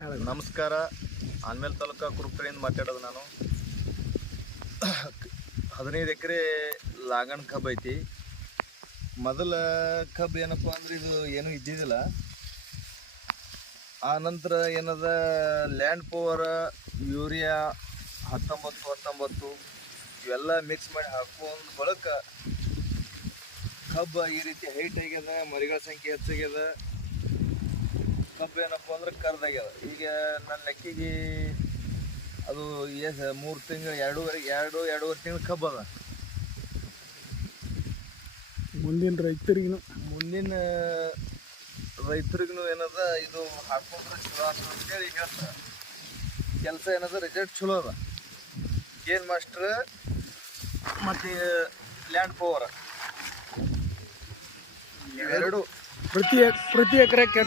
ನಮಸ್ಕಾರ. ಆನ್ಮೇಲ್ ತಾಲೂಕು ಕುರುಕಳಿಯಿಂದ ಮಾತಾಡೋದು ನಾನು. 15 ಎಕರೆ ಲಾಗಣ್ ಕಬ್ಬು ಐತಿ. ಮೊದಲ ಕಬ್ಬು ಏನಪ್ಪ ಅಂದ್ರೆ ಇದು ಏನೂ ಇದ್ದಿದ್ದಿಲ್ಲ. ಆ ನಂತರ ಏನದ ಲ್ಯಾಂಡ್ ಪವರ್, ಯೂರಿಯಾ 19 ಇವೆಲ್ಲ ಮಿಕ್ಸ್ ಮಾಡಿ ಹಾಕೊಂಡು ಬಳಕ ಕಬ್ಬು ಈ ರೀತಿ ಹೈಟ್ ಆಗ್ಯದ, ಮರಿಗಳ ಸಂಖ್ಯೆ ಹೆಚ್ಚಾಗ್ಯದ. ಕಬ್ಬು ಏನಪ್ಪ ಅಂದ್ರೆ ಕರ್ದಾಗ್ಯದ. ಈಗ ನನ್ನ ಲೆಕ್ಕಿಗೆ ಅದು 3 ತಿಂಗಳು, ಎರಡೂವರೆ ತಿಂಗಳು ಕಬ್ಬು ಅದ. ಮುಂದಿನ ರೈತರಿಗೂ ಏನದ ಇದು ಹಾಕೊಂಡ್ರೆ ಚಲೋ ಅಂತೇಳಿ ಹೇಳ್ತಾರೆ. ಕೆಲಸ ಏನದ ರಿಸಲ್ಟ್ ಚಲೋ ಅದ. ಏನು ಮಾಸ್ಟ್ರ್ ಮತ್ತು ಲ್ಯಾಂಡ್ ಪವರ್ ಇವೆರಡು ಪ್ರತಿ ಎಕರೆ ಎಕರೆಕ್ಕೆ